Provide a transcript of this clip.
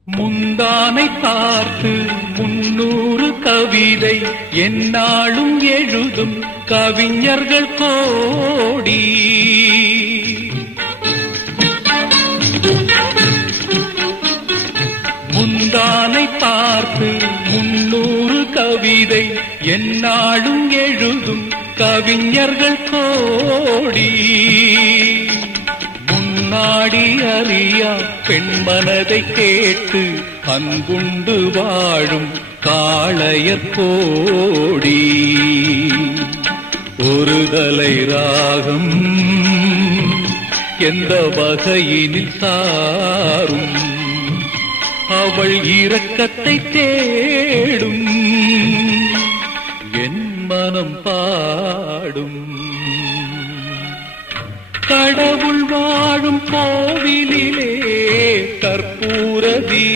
முந்தானை பார்த்து 300 கவிதை எந்நாளும் எழுதும் கவிஞர்கள் கோடி. முந்தானை பார்த்து 300 கவிதை எந்நாளும் எழுதும் கவிஞர்கள் கோடி. நாடி அறியா பெண்மனதை கேட்டு அன்புண்டு வாழும் காளையர் கோடி. ஒரு தலை ராகம் எந்த வகையினில் சாரும் அவள் இரக்கத்தை தேடும் என் மனம் பாடும். கடவுள் வாழும் கோவிலிலே கற்பூர